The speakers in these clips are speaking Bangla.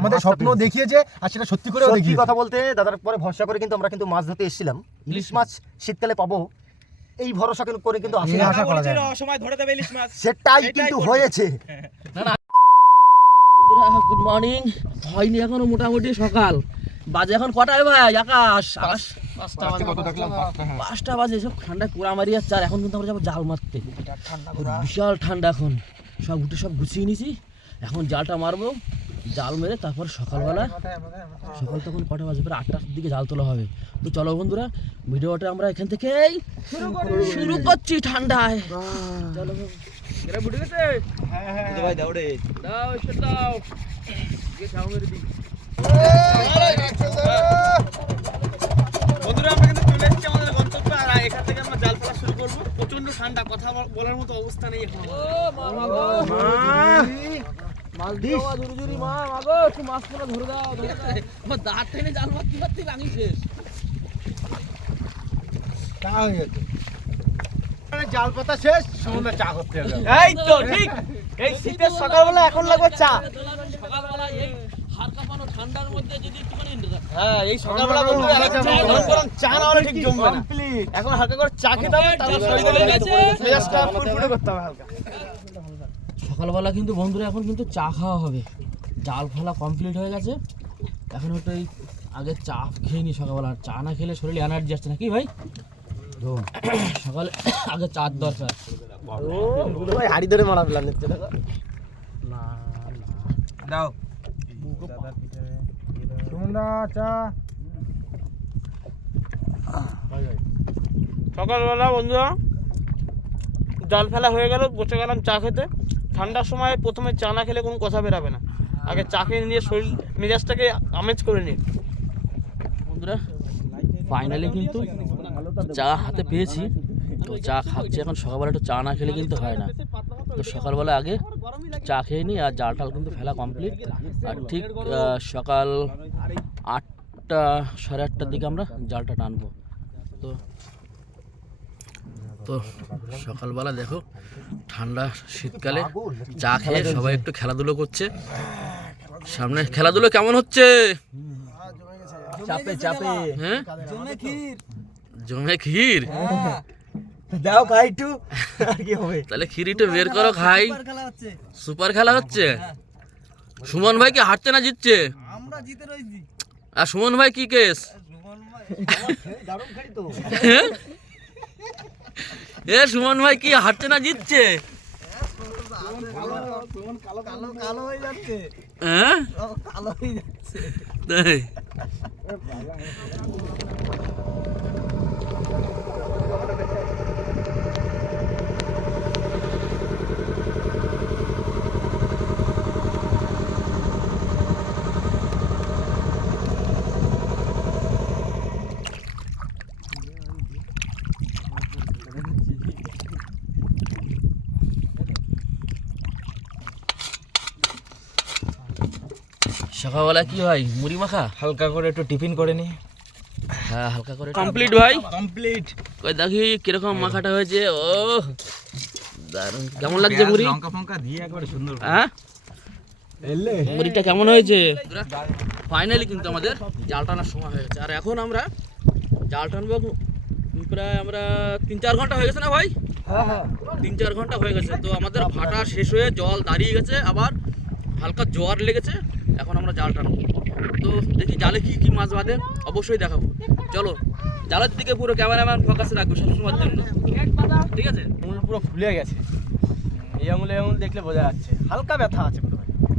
আমাদের স্বপ্ন দেখিয়েছে আর সেটা সত্যি করে সত্যি কথা বলতে দাদার পরে ভরসা করে কিন্তু আমরা কিন্তু মাছ ধরতে এসেছিলাম। ইলিশ মাছ শীতকালে পাবো এই ভরসা করে কিন্তু আসলে আশা করা যায় সময় ধরে দেবে ইলিশ মাছ, সেটাই কিন্তু হয়েছে। Good morning. হয়নি এখনো, মোটামুটি সকাল বাজে এখন কটায় ভাই? আকাশ 5টা বাজে, সব ঠান্ডায় কুড়া মারি যাচ্ছে। আর এখন কিন্তু আমরা যাবো জাল মারতে, বিশাল ঠান্ডা। এখন সব গুছিয়ে নিছি, এখন জালটা মারবো। জাল মেরে তারপর সকাল তখন কটা বাজে? প্রায় 8টার দিকে জাল তোলা হবে। তো চলো বন্ধুরা, ভিডিওটা আমরা এখান থেকেই শুরু করছি ঠান্ডায়। চলো ভাই, দাও রে, দাও দাও। বন্ধুরা আমরা কিন্তু চলে এসেছি আমাদের গন্তব্যে, আর এখান থেকে আমরা জাল ফেলা শুরু করবো। প্রচন্ড ঠান্ডা, কথা বলার মতো অবস্থা নেই এখন। জাল পাতা শেষ, সমুদ্রে চা করতে হবে। এই তো ঠিক, এই শীতের সকালবেলা এখন লাগবে চা। সকালবেলা এই হাড় কাঁপানো ঠান্ডার মধ্যে যদি একটুখানি এই সকালবেলা বন্ধু চা না হলে ঠিক জমবে না। এখন হালকা করে চা খেতে হবে, তারপর শরীরে মেজাজটা ফুটফুটে করতে হবে হালকা। সকালবেলা কিন্তু বন্ধুরা এখন কিন্তু চা খাওয়া হবে। জাল ফেলা কমপ্লিট হয়ে গেছে, এখন একটু এই আগে চা খেয়ে নি। সকালবেলা চা না খেলে শরীরে এনার্জি আসছে না কি ভাই? সকালে আগে চার দরকার। হাড়ি ধরে মারা প্ল্যান হচ্ছে দাও চা। সকালবেলা বন্ধুরা জাল ফেলা হয়ে গেল, বসে গেলাম চা খেতে। ঠান্ডার সময় প্রথমে চা না খেলে কোনো কথা বেরাবে না, আগে চা খেয়ে নিয়ে শরীর মেজাজটাকে আমেজ করে নিই। বন্ধুরা ফাইনালি কিন্তু চা হাতে পেয়েছি, তো চা খাচ্ছি এখন। সকালবেলা একটু চা না খেলে কিন্তু হয় না, তো সকালবেলা আগে চা খেয়ে নিই। আর জাল টাল কিন্তু ফেলা কমপ্লিট। আর ঠিক সকাল 8টা সাড়ে 8টার দিকে আমরা জালটা টানবো। তো সকালবেলা দেখো ঠান্ডা শীতকালে চা খেয়ে সবাই একটু খেলাধুলো করছে। সামনে খেলাধুলো কেমন হচ্ছে? চাপে হ্যাঁ, জমে ক্ষীর দাও খাই একটু, আর কি হবে? তাহলে ক্ষীর একটু বের করো, খাই। সুপার খেলা হচ্ছে। সুমন ভাই কি হারছে না জিতছে? আমরা জিতে রয়েছি। আর সুমন ভাই কি কেস? দারুণ খাই তো। এ সুমন ভাই কি হারছে না জিতছে? কালো হয়ে যাচ্ছে, হ্যাঁ, কালো হয়ে যাচ্ছে। তাই সকালবেলা কি হয়? মুড়ি মাখা হালকা করে একটু টিফিন করে নি। হ্যাঁ, হালকা করে কমপ্লিট ভাই, কমপ্লিট। কই দেখি কিরকম মাখাটা হয়েছে। ও দারুণ, কেমন লাগছে মুড়ি? লঙ্কা ফঙ্কা দিয়ে একবারে সুন্দর। হ্যাঁ, মুড়িটা কেমন হয়েছে? ফাইনালি কিন্তু আমাদের জাল টানার সময় হয়ে গেছে। আর এখন আমরা জাল টানবো প্রায় আমরা 3-4 ঘন্টা হয়ে গেছে না ভাই? হ্যাঁ 3-4 ঘন্টা হয়ে গেছে। তো আমাদের ভাটা শেষ হয়ে জল দাঁড়িয়ে গেছে, আবার হালকা জোয়ার লেগেছে। এখন আমরা জাল টানবো, তো দেখি জালে কি কি মাছ বাঁধে, অবশ্যই দেখাবো। চলো জালের দিকে পুরো ক্যামেরাম্যান ফোকাসে রাখবো সবসময়ের জন্য, ঠিক আছে? আঙুল পুরো ফুলে গেছে, এই আঙুলে দেখলে বোঝা যাচ্ছে হালকা ব্যথা আছে।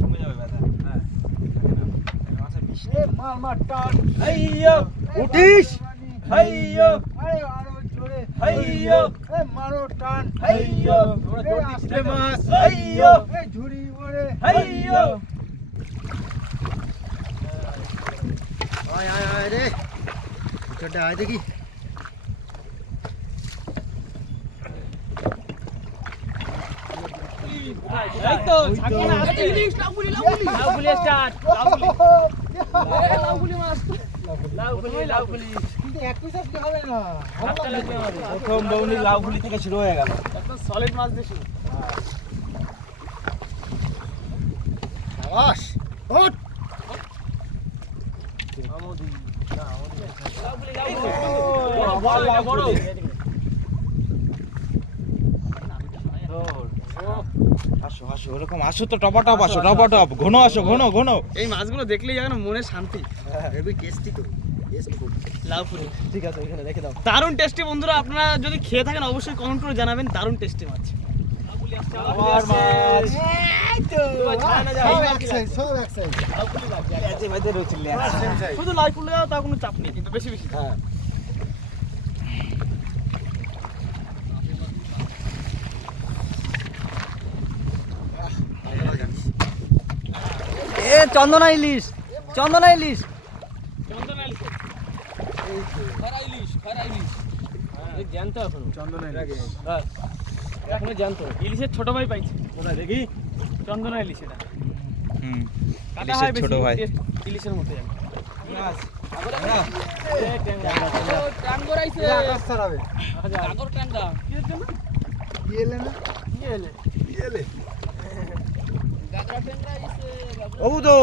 কমে যাবে ব্যথা। হ্যাঁ, মার টান, উঠিস। হাইয়ো হাইয়ো মারো টান, হাইয়ো মাছ, হাইয়ো ঝুড়ি ওরে, হাইয়ো। আয় রে, ছোট আয় দেখি। এই তো ছাকে না আসছে। লাউগুলি স্টার্ট, লাউগুলি মাছ, লাউগুলি। কিন্তু এক পিস আজকে হবে না, প্রথম বউনি লাউগুলি থেকে শুরু হয়ে গেল। একদম সলিড মাছ দিয়ে শুরু। সাবাস, ওঠ আসো আসো ওরকম আসো তো টপাটপ আসো টপাটপ ঘন আসো ঘন ঘন। এই মাছগুলো দেখলেই যেন মনে শান্তি। হেভি টেস্টি তো, টেস্ট ফুড। লাউ ফুল ঠিক আছে, এখানে রেখে দাও। দারুণ টেস্টি বন্ধুরা, আপনারা যদি খেয়ে থাকেন অবশ্যই কমেন্ট করে জানাবেন। দারুণ টেস্টি মাছ। আবার মাছ। সব এক সাইজ, সব এক সাইজ। শুধু লাউ ফুল দাও, তার কোনো চাপ নেই, কিন্তু বেশি বেশি। হ্যাঁ। এ চন্দনা ইলিশ, চন্দনা ইলিশ। চন্দনা ইলিশ, খরা ইলিশ, খরা ইলিশ। জ্যান্ত এখনো চন্দনের এখনো জ্যান্ত। ইলিশের ছোট ভাই পাইছে কোথায় দেখি? চন্দনা ইলিশ এটা। হুম কাটা ইলিশের হয় বেশি, ছোট ভাই। taste ইলিশের মতো জানি। আকাশ ছাড়াবে। ইয়েলে না? ইয়েলে। ওবু তো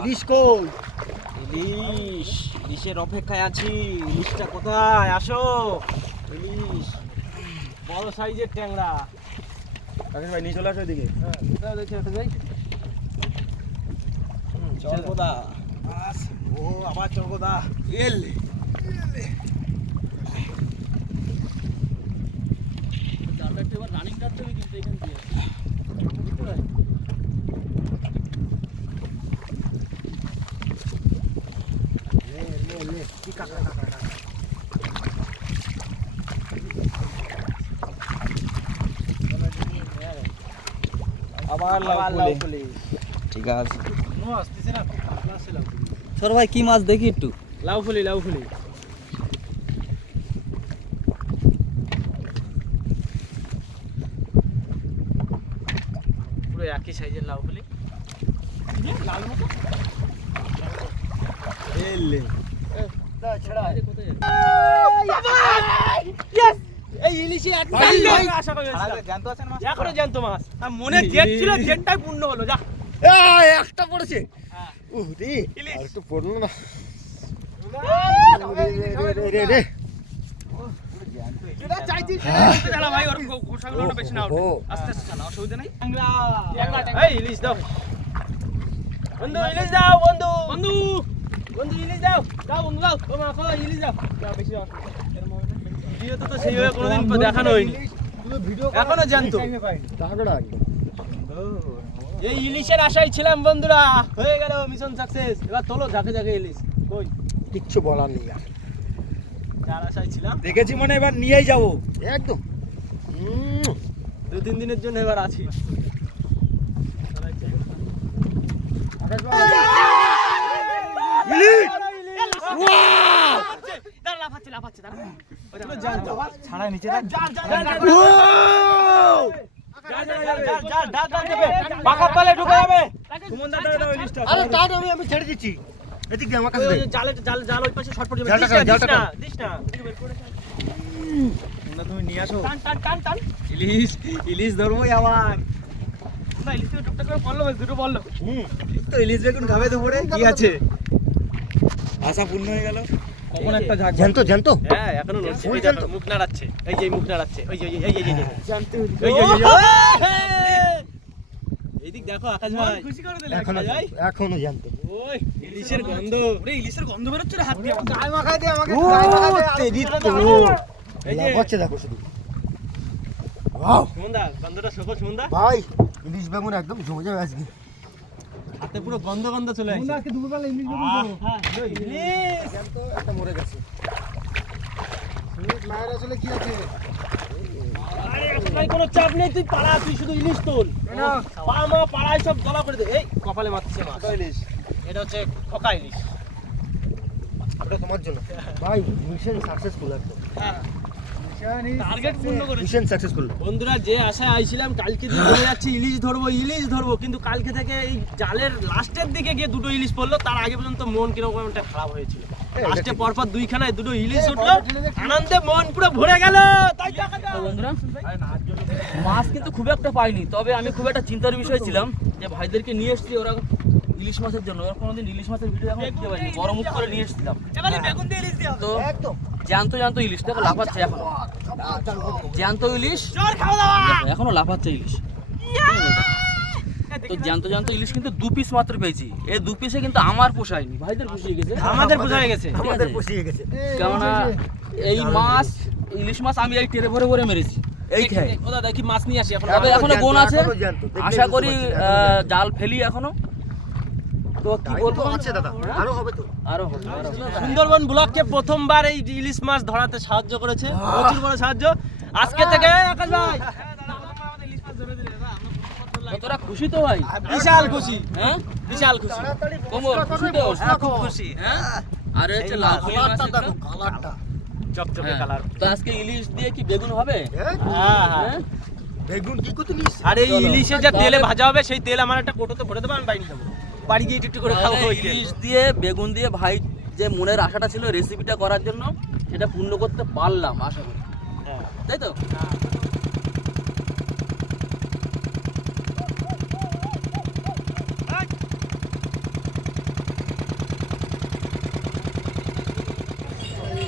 ইলিশ কই? ইলিশ ইলিশের অপেক্ষায় আছি। ইলিশটা কোথায়? আসো ইলিশ বড় সাইজের ট্যাংরা। রাকেশ ভাই নিয়ে চলে আসো এদিকে। চল চলগোদা ও আবার চলগোদা এলে রানিং কাটতে হবে কিন্তু এখান দিয়ে। আবার লাউ ফুলি। ঠিক আছে নো আসতেছে না, খুব পাতলা আছে লাউ। সর ভাই কি মাছ দেখি একটু। লাউ ফুলি, লাউ ফুলি। পুরো একই সাইজের লাউ ফুলি। লাল মতো। এলে এই ইলিশে আশা করে জানতো আছেন মাছ এখনো জ্যান্ত মাছ। আর মনে জেদ ছিল, জেদটাই পূর্ণ হলো। যা একটা পড়েছে। রে ইলিশ। আর একটু পড়লো না। যেটা চাইছিস দাঁড়া ভাই, ওর খোসাগুলো বেশি না ওঠে। আস্তে আস্তে চালা, অসুবিধা নেই। এই ইলিশ দাও বন্ধু, ইলিশ দাও বন্ধু, বন্ধু বন্ধু ইলিশ দাও, দাও বন্ধু দাও। ও মা কো ইলিশ দাও। যা বেশি দাও। ভিডিওতে তো সেইভাবে কোনোদিন দেখানো হয়নি, পুরো ভিডিও এখনো জানতো। তাহলে একদম এই ইলিশের আশায় ছিলাম বন্ধুরা, হয়ে গেল মিশন সাকসেস। এবার তোলো ঝাঁকে ঝাঁকে ইলিশ। কই কিচ্ছু বলার নেই আর। যার আশায় ছিলাম, দেখেছি মনে এবার নিয়েই যাবো। একদম 2-3 দিনের জন্য এবার আছি। ছাড়াই নিচে আরে তাই আমি ছেড়ে দিচ্ছি। এদিক দিয়ে আমার কাছে দে। জাল ওই পাশে শর্ট পড়ে যাবে। জালটা টান, জালটা টান। দিস না। তুমি নিয়ে আসো। টান টান টান টান। ইলিশ ইলিশ ধরবোই আবার। না ইলিশ থেকে টুকটাক করে পড়লো, বেশ দুটো পড়লো। তো ইলিশ বেগুন খাবে দুপুরে কি আছে? আশা পূর্ণ হয়ে গেল। কখন একটা ঝাঁক জ্যান্ত জ্যান্ত। হ্যাঁ এখনো নড়ছে। ওই ওই দেখো, জানতো। মুখ নাড়াচ্ছে। এই যে মুখ নাড়াচ্ছে। ওই যে এই জানতে এইদিক দেখো আকাশ ভাই, খুশি করে দিলে এখনো আকাশ ভাই। এখনো জ্যান্ত। ওই ইলিশের গন্ধ, ওরে ইলিশের গন্ধ বেরোচ্ছে রে হাত দিয়ে। গায়ে মাখাই দে আমাকে, ও গায়ে মাখাই দে। তেরি তো। এই যে লাফাচ্ছে দেখো শুধু। ওয়াও সুমন্দা, গন্ধটা শোকো সুমন্দা। ভাই, ইলিশ বেগুন একদম জমে যাবে আজকে। হাতে পুরো গন্ধ গন্ধ চলে আসছে। আজকে দুপুরবেলা ইলিশ বেগুন দেবো। হ্যাঁ ইলিশ। জ্যান্ত একটা মরে গেছে। সুমিত মায়ের আসলে কি আছে? আরে এখানে কোনো চাপ নেই, তুই পাড়া, তুই শুধু ইলিশ তোল। না। পা মা পাড়ায় সব দলা করে দে। এই কপালে মারছে মাছ। ইলিশ। এটা হচ্ছে খোকা ইলিশ। ওটা তোমার জন্য। ভাই, মিশন সাকসেসফুল একদম। টার্গেট পূর্ণ করেছে। Mission successful. বন্ধুরা, যে আশায় আইছিলাম কালকে দিন ধরে যাচ্ছি ইলিশ ধরবো, কিন্তু কালকে থেকে এই জালের লাস্টের দিকে গিয়ে দুটো ইলিশ পড়লো। তার আগে পর্যন্ত মন কিরকম একটা খারাপ হয়েছিল। লাস্টে পরপর দুইখানায় দুটো ইলিশ উঠলো, আনন্দে মন পুরো ভরে গেল। তাই তো বন্ধুরা, মাছ কিন্তু খুব একটা পাইনি, তবে আমি খুব একটা চিন্তার বিষয় ছিলাম যে ভাইদেরকে নিয়ে এসেছি, ওরা ইলিশ মাছের জন্য। এবার কোনোদিন ইলিশ মাছের ভিডিও এখন দিতে পারিনি, গরম মুখ করে নিয়ে এসেছিলাম। তো জ্যান্ত ইলিশ দেখো লাফাচ্ছে এখনো, জ্যান্ত ইলিশ এখনো লাফাচ্ছে ইলিশ। তো জ্যান্ত ইলিশ কিন্তু 2 পিস মাত্র পেয়েছি। এই 2 পিসে কিন্তু আমার পোষায়নি, ভাইদের পুষিয়ে গেছে, আমাদের পোষায় গেছে। আমাদের পুষিয়ে গেছে। কেননা এই মাছ, ইলিশ মাছ আমি এই টেরে ভরে ভরে মেরেছি এই খাই। ও দাদা কি মাছ নিয়ে আসি এখন? তবে এখনো বোন আছে, এখনো জ্যান্ত, দেখলে আশা করি বুঝতে পারছি, জাল ফেলি এখনো। তো কি তাই বলবো, তো আছে দাদা, আরো হবে তো। আরো হবে, আরো হবে। সুন্দরবন ব্লককে প্রথমবার এই ইলিশ মাছ ধরাতে সাহায্য করেছে, প্রচুর বড় সাহায্য। আজকে থেকে আকাশ ভাই কতটা খুশি তো ভাই, বিশাল খুশি, হ্যাঁ বিশাল খুশি। কোমর খুশি তো, খুব খুশি। হ্যাঁ। আর হচ্ছে লাল ফলি মাছ কালারটা এটা। দেখো, কালারটা। চকচকে হ্যাঁ। কালার। তো আজকে ইলিশ দিয়ে কি বেগুন হবে? হ্যাঁ? হ্যাঁ হ্যাঁ। হ্যাঁ? বেগুন কি করতে নিস? আর এই চলো। ইলিশে যে তেলে তাহলে- ভাজা হবে, সেই তেল আমার একটা কোটোতে ভরে দেবো, আমি বাড়ি দেবো, বাড়ি গিয়ে একটু করে খাবো। তাহলে ওই তেল। ইলিশ দিয়ে বেগুন দিয়ে ভাই যে মনের আশাটা ছিল রেসিপিটা করার জন্য, সেটা পূর্ণ করতে পারলাম আশা করি, হ্যাঁ। তাই তো?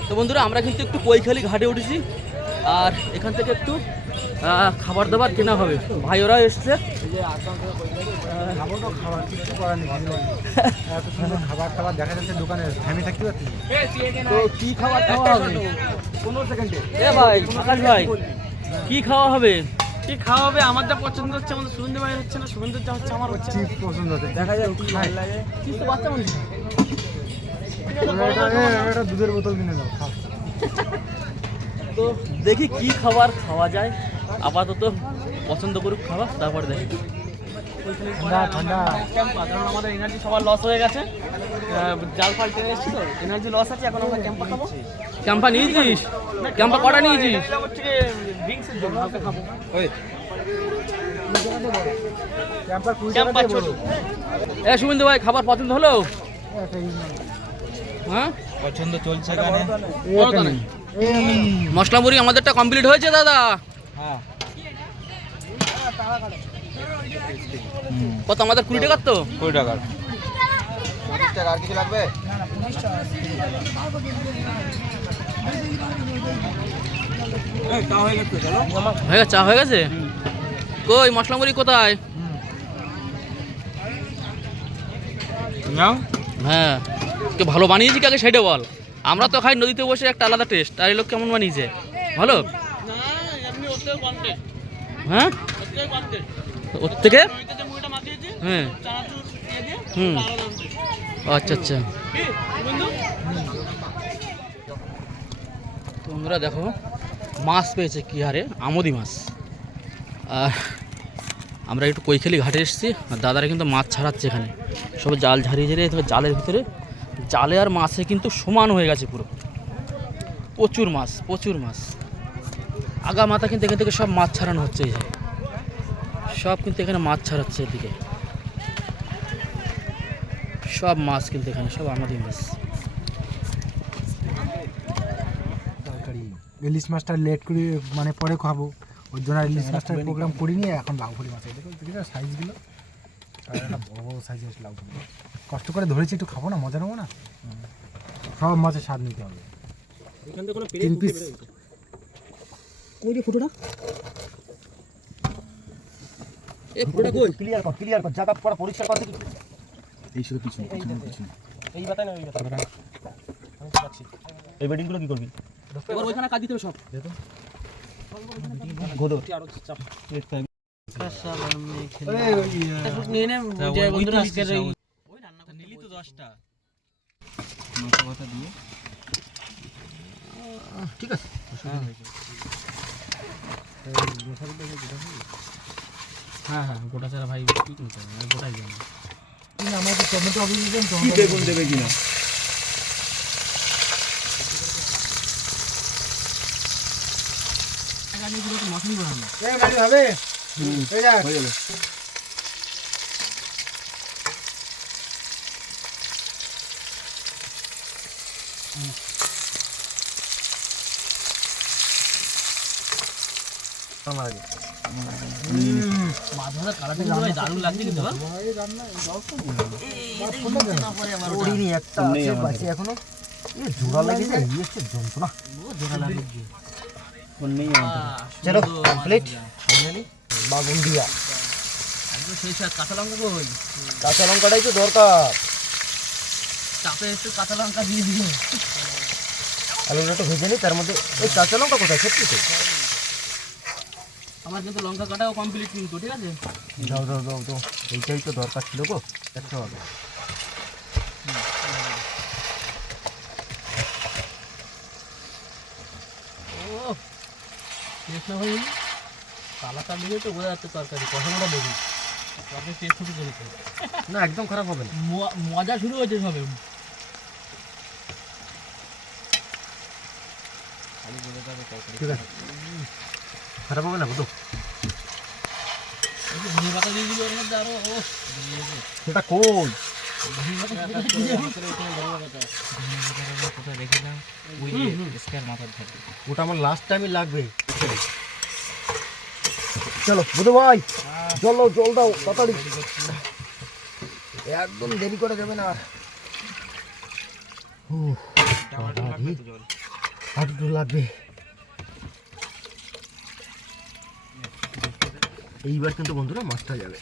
তো বন্ধুরা, আমরা কিন্তু একটু কৈখালি ঘাটে উঠেছি, আর এখান থেকে একটু খাবার দাবার কেনা হবে। ভাই ওরা এসছে, খাবো তো খাবার, কিছু করার নেই। এত সুন্দর খাবার টাবার দেখা যাচ্ছে দোকানে, থামি থাকতে পারছি। তো কি খাবার খাওয়া হবে? 15 সেকেন্ডে। এ ভাই, আকাশ ভাই, কি খাওয়া হবে? কি খাওয়া হবে? আমার যা পছন্দ হচ্ছে, আমাদের সুগন্ধি ভাই হচ্ছে না, সুগন্ধের যা হচ্ছে আমার হচ্ছে। চিপস পছন্দ হচ্ছে, দেখা যায় কি ভালো লাগে। চিজ তো বাচ্চা মানুষ। এটা দুধের বোতল কিনে দাও, খাও। তো দেখি কি খাবার খাওয়া যায়, আপাতত পছন্দ করুক খাবার, তারপরে দেখি। ঠান্ডা ঠান্ডা। ক্যাম্পা, কারণ আমাদের এনার্জি সবার লস হয়ে গেছে, জাল ফাল টেনে এসেছি তো, এনার্জি লস আছে। এখন আমরা ক্যাম্পা খাবো। ক্যাম্পা নিয়েছিস? ক্যাম্পা কটা নিয়েছিস? এটা হচ্ছে ড্রিঙ্কসের জন্য হালকা খাবো। ক্যাম্পার 20 টাকা ক্যাম্পা দিয়ে ছোট। বলো। এ শুভেন্দু ভাই, খাবার পছন্দ হলো? একটা এই নাও। হ্যাঁ, পছন্দ চলছে এখানে। এই একটা নেই। মশলা মুড়ি আমাদেরটা কমপ্লিট হয়েছে দাদা। হ্যাঁ। কত আমাদের? 20 টাকার তো? 20 টাকার। আর কিছু লাগবে? হয়ে গেছে, চা হয়ে গেছে। কই মশলা মুড়ি কোথায়? নাও। হ্যাঁ, কে ভালো বানিয়েছি কাকে সেটা বল। আমরা তো খাই নদীতে বসে, একটা আলাদা টেস্ট। আর এই লোক কেমন বানিয়েছে? ভালো? হ্যাঁ, ওর থেকে? হ্যাঁ, হুম, আচ্ছা আচ্ছা। তোমরা দেখো মাছ পেয়েছে কি হারে, আমোদি মাছ। আর আমরা একটু কৈখালি ঘাটে এসেছি, আর দাদারা কিন্তু মাছ ছাড়াচ্ছে এখানে, সব জাল ঝাড়িয়ে ঝাড়িয়ে। তবে জালের ভিতরে, জালে আর মাছে কিন্তু সমান হয়ে গেছে পুরো, প্রচুর মাছ, প্রচুর মাছ। আগা মাথা কিন্তু এখান থেকে সব মাছ ছাড়ানো হচ্ছে, এই যে সব কিন্তু এখানে মাছ ছাড়াচ্ছে, এদিকে সব মাছ কিন্তু এখানে সব আমাদের মাছ। তরকারি ইলিশ মাছটা লেট করে মানে পরে খাবো, ওর জন্য আর ইলিশ মাছটার প্রোগ্রাম করিনি। এখন লাউফুলি মাছ, দেখো দেখো সাইজগুলো, আর একটা বড় বড় সাইজের লাউফুলি। কষ্ট করে ধরেছি, একটু খাবো না, মজা নেবো না। সব মাছের স্বাদ নিতে হবে। 3 পিস। কই রে ফটোটা? এ ফটোটা কই? ক্লিয়ার কর, জায়গা পুরো পরিষ্কার কর দেখি। এই শুধু পিছনে পিছনে। এই বাতাই না, ওই বাতাই। আমি তো পাচ্ছি। এই বেডিংগুলো কি করবি? এবার ওইখানে কাট দিতে হবে সব। গোদর। আরো চাপ। নিয়ে নে যে বন্ধুরা আজকের এই নিলি তো 10টা। মাথা কথা দিয়ে। ঠিক আছে। হ্যাঁ হ্যাঁ, গোটা ছাড়া ভাই কি কিনতে হবে, আমি গোটাই যাবো। আমাকে টমেটো অফিস দিন, কি টমেটো বেগুন দেবে কিনা? এই গাড়ি হবে। এই যা হয়ে যাবে। আমার মাছ ভাজা কালারটা কিন্তু ভাই দারুণ লাগছে কিন্তু বল। পড়িনি একটা আছে বাকি এখনো জোড়া লেগেছে এই হচ্ছে যন্ত্রণা চলো কমপ্লিট ফাইনালি বাগুন দিয়া একদম সেই সাথে কাঁচা লঙ্কা কই? কাঁচা লঙ্কাটাই তো দরকার চাপে একটু কাঁচা লঙ্কা দিয়ে দিও। আলুটা একটু ভেজে নিই তার মধ্যে এই কাঁচা লঙ্কা কোথায় সত্যি তো আমার কিন্তু লঙ্কা কাটাও কমপ্লিট কিন্তু, ঠিক আছে? দাও দাও দাও দাও এইটাই তো দরকার ছিল গো একটা হবে ও টেস্ট না ভাই, কালারটা দিলে তো বোঝা যাচ্ছে তরকারি কষানোটা দেখি তরকারি টেস্ট শুরু করেছে। না একদম খারাপ হবে না মজা শুরু হয়েছে সবে। ঠিক আছে খারাপ হবে না বুঝো ধনে পাতা দিয়ে দিল ওর মধ্যে আরো। ও সেটা কোন কোথায় রেখেছিলাম ওই স্কয়ার মাথার ধারে। ওটা আমার লাস্ট টাইমই লাগবে চলো বুধু ভাই জল দাও জল দাও তাড়াতাড়ি একদম দেরি করে যাবে না আর আর একটু লাগবে এইবার কিন্তু বন্ধুরা মাছটা যাবে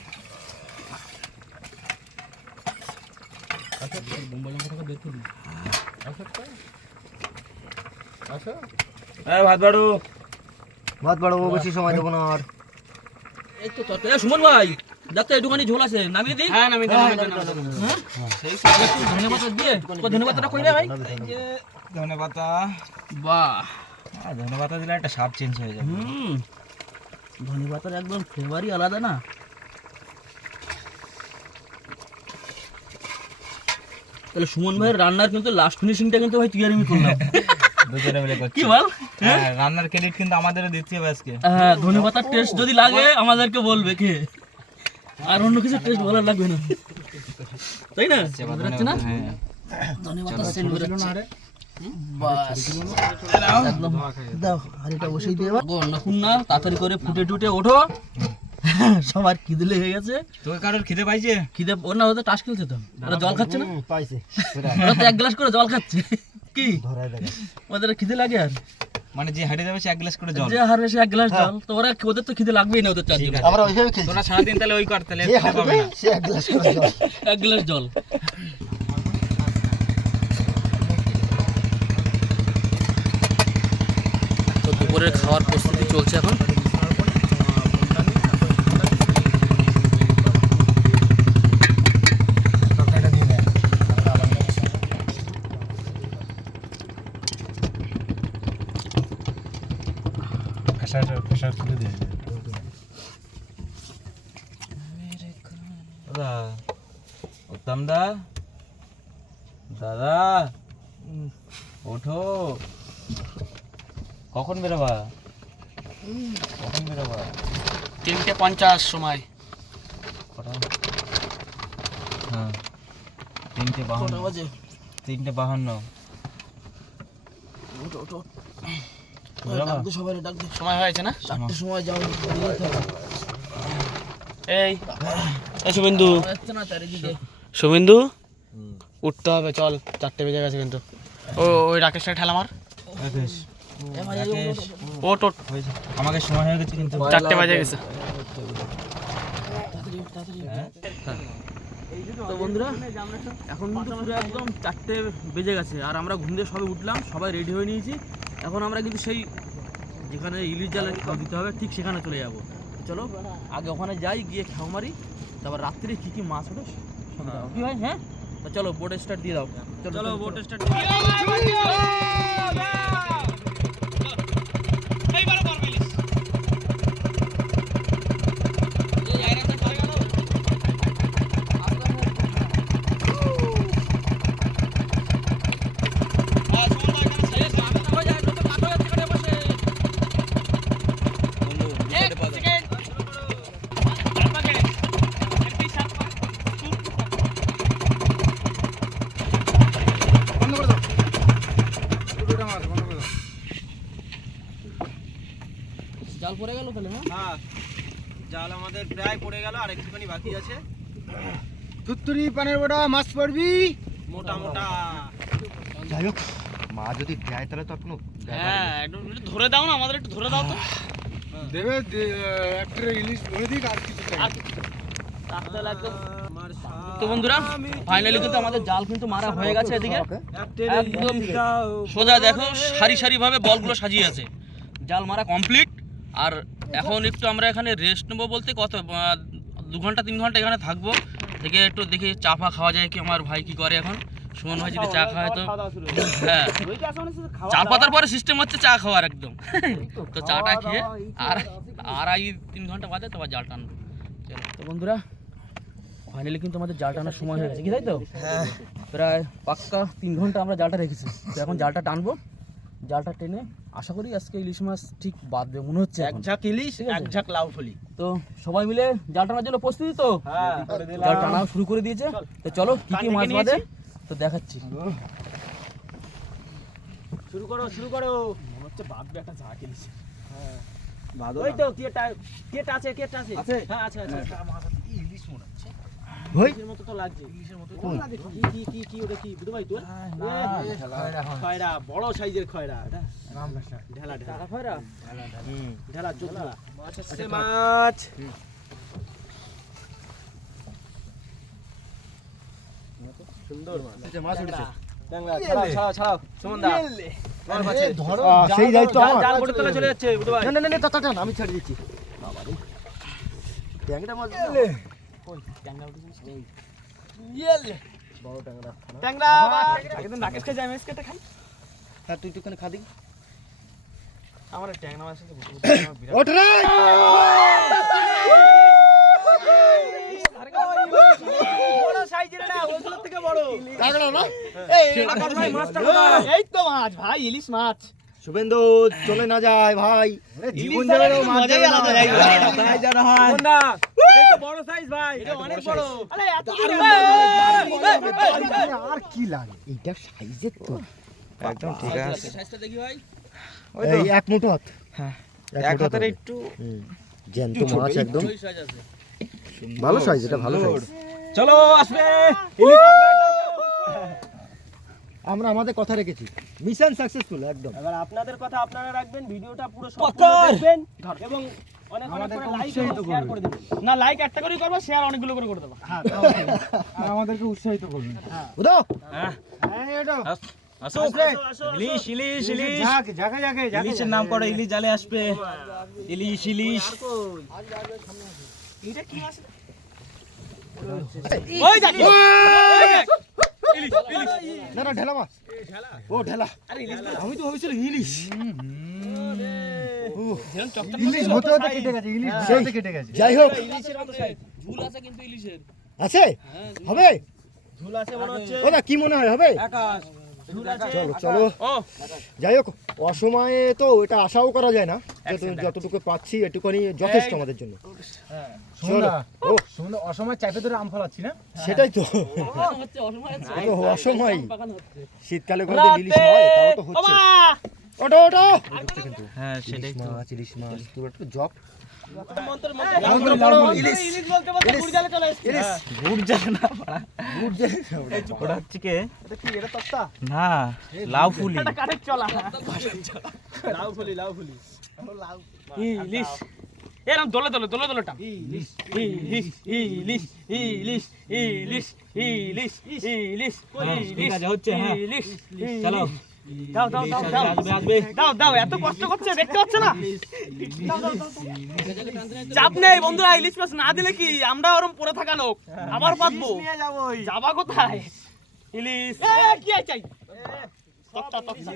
বোম্বাই লঙ্কাটাকে বের করে দিই। ভাত বাড়ো। ভাত বাড়াবো বেশি সময় দেবো না আর এই তো তরকারি। সুমন ভাই দেখতে একটুখানি ঝোল আছে, নামিয়ে দিই। হ্যাঁ নামি হ্যাঁ? একটু ধনে পাতা দিয়ে তো ধনে পাতাটা কই রে ভাই? ধনে পাতা। বাহ, ধনে পাতা দিলে একটা স্বাদ চেঞ্জ হয়ে যাবে। ধনে পাতার একদম ফ্লেভারই আলাদা না। তাহলে সুমন ভাইয়ের রান্নার কিন্তু লাস্ট ফিনিশিংটা কিন্তু ভাই তুই আর আমি করলাম। দুজনে মিলে করছি। কি বল? হ্যাঁ, রান্নার ক্রেডিট কিন্তু আমাদেরও দিতে হবে আজকে। হ্যাঁ, ধনে পাতার টেস্ট যদি লাগে আমাদেরকে বলবে কে, আর অন্য কিছু টেস্ট বলার লাগবে না, তাই না? বুঝতে পারছি না? হ্যাঁ। ধনে পাতার সেন্ট বেরোচ্ছে। বাস একদম দাও হাঁড়িটা বসিয়ে দিয়ে অন্নপূর্ণ না তাড়াতাড়ি করে ফুটে টুটে ওঠো। সবার খিদে লেগে গেছে। তোর কারোর খিদে পাইছে? খিদে ওর না, ওদের টাস খেলছে তো, ওরা জল খাচ্ছে না, পাইছে ওরা তো এক গ্লাস করে জল খাচ্ছে। কি ধরাই দেখা ওদের খিদে লাগে? আর মানে যে হাঁটে যাবে সে এক গ্লাস করে জল। যে হারবে সে এক গ্লাস জল, তো ওরা ওদের তো খিদে লাগবেই না, ওদের চারজন আমরা ওইভাবে খেলছি তোরা সারাদিন তাহলে ওই কর, তাহলে যে খিদে হাঁটবে পাবে না। সে এক গ্লাস করে জল এক গ্লাস জল। তো দুপুরের খাওয়ার প্রস্তুতি চলছে এখন। তরকারিটা দিয়ে দেয় প্রেশার তুলে দিয়ে দাদা, উত্তম দা, দাদা ওঠো। কখন বেরোবা? কখন বেরোবা? 3:50 সময়। কটা? হ্যাঁ, 3:52। বাজে? 3:52। বেরোবা? সবাই ডাক দে। সময় হয়েছে না? 4টার সময় যাও। এই শুভেন্দু, শুভেন্দু উঠতে হবে, চল 4টে বেজে গেছে কিন্তু। ওই রাকেশটা ঠেলা মার। রাকেশ, রাকেশ, ওট ওট, হয়েছে। আমাকে সময় হয়ে গেছে কিন্তু। 4টে বাজে গেছে। তো বন্ধুরা এখন কিন্তু পুরো একদম 4টে বেজে গেছে, আর আমরা ঘুম দিয়ে সবে উঠলাম, সবাই রেডি হয়ে নিয়েছি। এখন আমরা কিন্তু সেই যেখানে ইলিশ জাল খাওয়া দিতে হবে ঠিক সেখানে চলে যাব। চলো আগে ওখানে যাই, গিয়ে খাও মারি, তারপর রাত্রে কী কী মাছ ওঠে কি হয়। হ্যাঁ, তো চলো বোট স্টার্ট দিয়ে দাও। চলো বোট স্টার্ট। জাল পড়ে গেল তাহলে? হ্যাঁ জাল আমাদের প্রায় পড়ে গেল, আর একটুখানি বাকি আছে। তুত্তুরি পানের বড়া মাছ পড়বি। মোটা মোটা। যাই হোক মা যদি দেয় তাহলে তো আর কোনো হ্যাঁ, একটু ধরে দাও না, আমাদের একটু ধরে দাও তো। দেবে একটা ইলিশ ধরে দিক আর কিছু চাই। তো বন্ধুরা ফাইনালি কিন্তু আমাদের জাল কিন্তু মারা হয়ে গেছে এদিকে একদম সোজা দেখো সারি সারি ভাবে বলগুলো সাজিয়ে আছে। জাল মারা কমপ্লিট। আর এখন একটু আমরা এখানে রেস্ট নেবো বলতে কত 2 ঘন্টা 3 ঘন্টা এখানে থাকবো, থেকে একটু দেখি চা ফা খাওয়া যায় কি। আমার ভাই কি করে এখন, সুমন ভাই যদি চা খাওয়ায় তো হ্যাঁ, চাল পাতার পরে সিস্টেম হচ্ছে চা খাওয়ার একদম। তো চাটা খেয়ে আর 2.5-3 ঘন্টা বাদে তোমার জাল টানবো। চলো তো বন্ধুরা ফাইনালি কিন্তু আমাদের জাল টানার সময় হয়ে গেছে, কি তাই তো? হ্যাঁ, প্রায় পাক্কা 3 ঘন্টা আমরা জালটা রেখেছি। তো এখন জালটা টানবো, জালটা টেনে আশা করি আজকে ইলিশ মাছ ঠিক বাঁধবে মনে হচ্ছে। এক ঝাঁক ইলিশ, এক ঝাঁক লাউ ফলি। তো সবাই মিলে জাল টানার জন্য প্রস্তুতি তো? হ্যাঁ, জাল টানা শুরু করে দিয়েছে। তো চলো কি কি মাছ বাঁধে তো দেখাচ্ছি। শুরু করো, শুরু করো। মনে হচ্ছে বাঁধবে একটা ঝাঁক ইলিশ। হ্যাঁ, ওই তো কেট আছে, কেট আছে। হ্যাঁ, আছে আছে। ইলিশ মনে হচ্ছে। ওই ইলিশের মতো তো লাগছে। ইলিশের মতো কোন? কি ওটা কি বুধ ভাই তোর? খয়রা, বড় সাইজের খয়রা এটা। ঢেলা ঢেলা খয়রা। ঢেলা চোখলা মাছ আছে, মাছ। সুন্দর মাছ। আচ্ছা মাছ উঠেছে। ট্যাংরা ছাড়াও ছাড়াও ছাড়াও সুমনদা। মাছ আছে। ধরো সেই দায়িত্ব আমার। জাল বড় তলা চলে যাচ্ছে বুধ ভাই। না না না তা টান আমি ছেড়ে দিচ্ছি। বাবা রে ট্যাংরা মাছ কই ট্যাংরা উঠেছিস? বড় ট্যাংরা। ট্যাংরা একদম রাকেশ কে যাই মেসকেটা খাই। হ্যাঁ তুই একটুখানি খা দিই। আমার ট্যাংরা মাছ আছে বুধ ভাই। ওঠ রে বড় সাইজের না, ওগুলোর থেকে বড়। কাকড়া না এই ভাই মাছটা কোথায়? এই তো মাছ ভাই, ইলিশ মাছ। শুভেন্দু চলে না যায় ভাই। জীবন যাবে মজাই আলাদা জায়গা। তাই জানা হয় না। এই তো বড় সাইজ ভাই, এটা অনেক বড়। আরে এত আর কি লাগে? এইটা সাইজের তো একদম ঠিক আছে। সাইজটা দেখি ভাই। এই এক মুঠো হাত। হ্যাঁ, এক এক মুঠো হাতের হাত। একটু জ্যান্ত মাছ একদম ওই সাইজ আছে। ভালো সাইজ, এটা ভালো সাইজ। চলো আসবে। আমরা আমাদের কথা রেখেছি, মিশন সাকসেসফুল একদম। এবার আপনাদের কথা আপনারা রাখবেন, ভিডিওটা পুরো সম্পূর্ণ দেখবেন এবং অনেক অনেক করে লাইক এবং শেয়ার করে দিবেন। না লাইক একটা করেই করব, শেয়ার অনেকগুলো করে করে দেব। হ্যাঁ, আর আমাদেরকে উৎসাহিত করবেন। বুঝো আসো ইলিশ ইলিশ ইলিশ। যাক জায়গা জায়গা ইলিশের নাম করে ইলিশ জালে আসবে। ইলিশ ইলিশ। এটা কি মাছ? ওই দেখ ইলিশ ইলিশ। না না ঢেলা মাছ। ও ঢেলা। আরে ইলিশ না। আমি তো ভাবছিলাম ইলিশ। যেরকম চকচক ইলিশ হতে হতে কেটে গেছে, ইলিশ হতে হতে কেটে গেছে। যাই হোক ইলিশের মতো সাইজ। ঝুল আছে কিন্তু ইলিশের। আছে হবে। ঝুল আছে মনে হচ্ছে। ওটা কি মনে হয় হবে? আকাশ ঝুল আছে। চলো চলো। ও যাই হোক অসময়ে তো এটা আশাও করা যায় না। যতটুকু পাচ্ছি এটুকুনি যথেষ্ট আমাদের জন্য। সুমনদা, ও সুমনদা অসময় চাপে ধরে আম ফলাচ্ছি না? সেটাই তো। পাকানো হচ্ছে অসময় আছে। ও অসময় পাকানো হচ্ছে। শীতকালে করে ইলিশ হয় তাও তো হচ্ছে। ওটো ওটো হ্যাঁ সেটাই তো। ইলিশ মাছ পুরো একটু জব। মন্ত্র ইলিশ ইলিশ বলতে বলতে গুড় জালে চলে এসেছে। ইলিশ গুড় জালে না পাড়া। গুড় যে ওটা হচ্ছে কে? এটা কি এটা তক্তা? না, লাউ ফুলি। এটা কাঠের চলা। লাউ ফুলি লাউ ফুলি। ইলিশ। এরকম দলে দলে দলে দলে টান। ইলিশ ইলিশ ইলিশ ইলিশ ইলিশ ইলিশ ইলিশ ঠিক আছে, হচ্ছে, হ্যাঁ। ইলিশ। চলো। দাও দাও দাও দাও আসবে। দাও দাও এত কষ্ট করছে দেখতে পাচ্ছ না? চাপ নেই বন্ধুরা, ইলিশ মাছ না দিলে কি আমরা ওরম পড়ে থাকা লোক আবার পাতবো। যাবা কোথায়? ইলিশ কি চাই? তক্তা তক্তা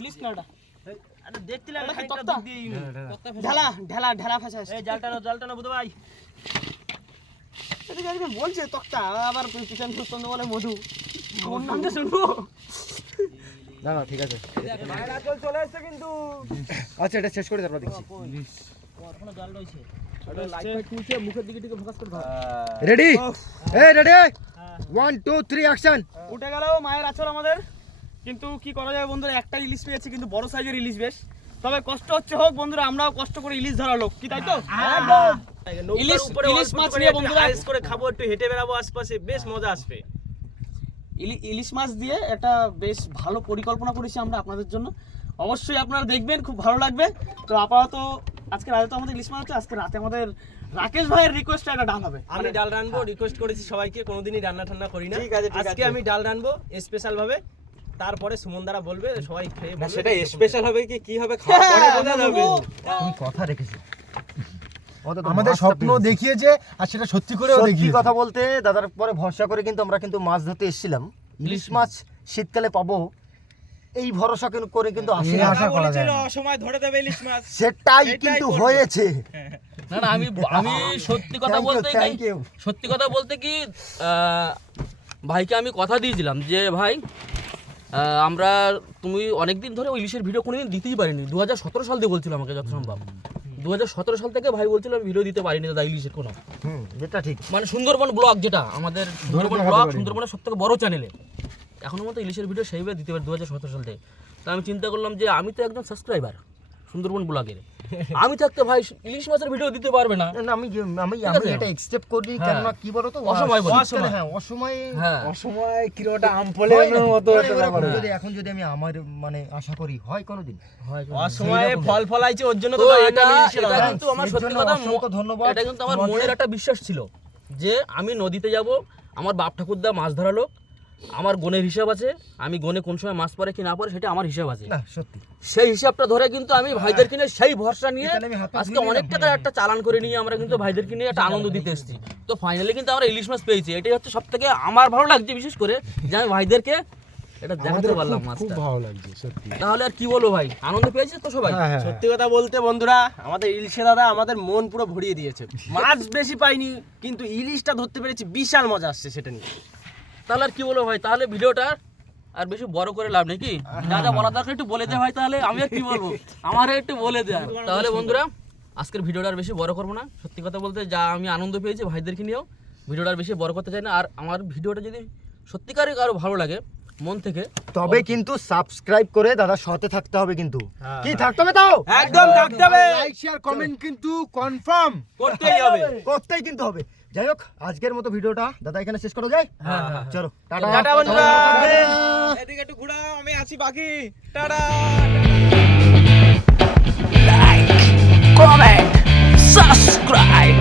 ইলিশ না এটা। আরে দেখতিলে একটা তক্তা ঢালা ঢালা ঢালা ফাঁসা। এই জালটা না বুধ ভাই। এদিকে একজন বলছে তক্তা, আবার পিছন সুস্থ বলে মধু। কোন নামটা শুনবো? না না ঠিক আছে। চলে এসছে কিন্তু। আচ্ছা এটা শেষ করে তারপর দেখছি। এখনো জাল রয়েছে। লাইট ফাইট তুলছে, মুখের দিকে দিকে ফোকাস করে ধর। রেডি এই রেডি 1 2 3 অ্যাকশন। উঠে গেল মায়ের আচর আমাদের। কিন্তু কি করা যাবে বন্ধুরা, একটা ইলিশ পেয়েছি কিন্তু বড় সাইজের ইলিশ বেশ। তবে কষ্ট হচ্ছে হোক বন্ধুরা, আমরাও কষ্ট করে ইলিশ ধরা লোক, কি তাই তো? ইলিশ মাছ নিয়ে বন্ধুরা আইস করে খাবো, একটু হেঁটে বেড়াবো আশপাশে, বেশ মজা আসবে। ইলিশ মাছ দিয়ে একটা বেশ ভালো পরিকল্পনা করেছি আমরা আপনাদের জন্য, অবশ্যই আপনারা দেখবেন, খুব ভালো লাগবে। তো আপাতত আজকে রাতে তো আমাদের ইলিশ মাছ হচ্ছে, আজকে রাতে আমাদের রাকেশ ভাইয়ের রিকোয়েস্টে একটা ডাল হবে। আমি ডাল রানবো, রিকোয়েস্ট করেছি সবাইকে, কোনোদিনই রান্না ঠান্না করি না। ঠিক আছে, ঠিক আজকে আছে। আমি ডাল রানবো স্পেশাল ভাবে, তারপরে সুমন দ্বারা বলবে, সবাই খেয়ে না বলবে সেটা এরকম স্পেশাল হবে কি হবে খাওয়া পরে বোঝা যাবে। তুমি কথা রেখেছো। অন্তত আমাদের মাছটা স্বপ্ন পেয়েছি। দেখিয়েছে আর সেটা সত্যি করেও সত্যি দেখিয়েছে। কথা বলতে দাদার পরে ভরসা করে কিন্তু আমরা কিন্তু মাছ ধরতে এসেছিলাম। ইলিশ মাছ শীতকালে পাবো এই ভরসা করে কিন্তু আসি এই আশা করা যায় না। সময় ধরে দেবে ইলিশ মাছ। সেটাই সেটাই কিন্তু করবে। হয়েছে। না না, আমি সত্যি কথা Thank you, বলতে thank you. সত্যি কথা বলতে কি ভাইকে আমি কথা দিয়েছিলাম যে ভাই আমরা তুমি অনেকদিন ধরে ওই ইলিশের ভিডিও কোনোদিন দিতেই পারিনি। 2017 সাল দিয়ে বলছিল আমাকে যত সম্ভব। 2017 সাল থেকে ভাই বলছিল আমি ভিডিও দিতে পারিনি দাদা ইলিশের কোনো, যেটা ঠিক। মানে সুন্দরবন ব্লগ যেটা আমাদের সুন্দরবন দেখাতে ব্লগ, পারিনি। সুন্দরবনের সবথেকে বড় চ্যানেলে এখনো মতো ইলিশের ভিডিও সেইভাবে দিতে পারি 2017 সাল থেকে। তো আমি চিন্তা করলাম যে আমি তো একজন সাবস্ক্রাইবার সুন্দরবন ব্লগের, আমি থাকতে ভাই ইলিশ মাছের ভিডিও দিতে পারবে না। না, আমি আমি ঠিক আমি আছে। এটা এক্সেপ্ট করি, হ্যাঁ। কেননা কি বলতো অসময় বলি। শীতকালে, হ্যাঁ অসময়ে হ্যাঁ অসময় কিরোটা আম ফলে হয় না। মতো মানে একটা ওরকম ব্যাপার। যদি এখন যদি আমি আমার মানে আশা করি হয় কোনোদিন। অসময়ে ফল ফলাইছে, ওর জন্য তো তো এটা ইলিশের এটা দাম। কিন্তু আমার এর সত্যি জন্য কথা অসংখ্য ধন্যবাদ এটা কিন্তু আমার তোমাকে। মনের একটা বিশ্বাস ছিল যে আমি নদীতে যাব, আমার বাপ ঠাকুরদা মাছ ধরা লোক, আমার গনের হিসাব আছে, আমি গনে কোন সময় মাছ পড়ে কি না পড়ে সেটা আমার হিসাব আছে। না সত্যি সেই হিসাবটা ধরে কিন্তু আমি ভাইদের কিনে সেই ভরসা নিয়ে এখানে আমি হাত পা আজকে ধুয়ে অনেক নিলাম। টাকার একটা চালান করে নিয়ে আমরা কিন্তু ভাইদের কিনে একটা আনন্দ দিতে এসেছি। তো ফাইনালি কিন্তু আমরা ইলিশ মাছ পেয়েছি, এটাই হচ্ছে সব থেকে আমার ভালো লাগছে, বিশেষ করে যে আমি ভাইদেরকে এটা দেখাতে আমাদের পারলাম খুব মাছটা। ভালো লাগছে সত্যি। তাহলে আর কি বলবো ভাই, আনন্দ পেয়েছে তো সবাই। হ্যাঁ, হ্যাঁ, হ্যাঁ। সত্যি কথা বলতে বন্ধুরা, আমাদের ইলিশে দাদা আমাদের মন পুরো ভরিয়ে দিয়েছে। মাছ বেশি পাইনি, কিন্তু ইলিশটা ধরতে পেরেছি, বিশাল মজা আসছে সেটা নিয়ে। তাহলে আর কি বলবো ভাই, তাহলে ভিডিওটা আর বেশি বড় করে লাভ নেই কি, যা যা বলা দরকার একটু বলে দে ভাই, তাহলে আমি আর কি বলবো, আমার একটু বলে দে। তাহলে বন্ধুরা আজকের ভিডিওটা আর বেশি বড় করবো না, সত্যি কথা বলতে যা আমি আনন্দ পেয়েছি ভাইদেরকে নিয়েও ভিডিওটা আর বেশি বড় করতে চাই না। আর আমার ভিডিওটা যদি সত্যিকারই কারো ভালো লাগে মন থেকে, তবে কিন্তু সাবস্ক্রাইব করে দাদা সাথে থাকতে হবে কিন্তু। কি থাকতে হবে তাও? একদম থাকতে হবে, লাইক শেয়ার কমেন্ট কিন্তু কনফার্ম করতেই হবে। করতেই কিন্তু হবে। যাই হোক আজকের মতো ভিডিওটা দাদা এখানে শেষ করা যায়। চলো টাটা টাটা বন্ধুরা। সবাই ভালো থাকবেন। এদিকে একটু ঘুরাও, আমি আছি বাকি। টাটা। comment, subscribe.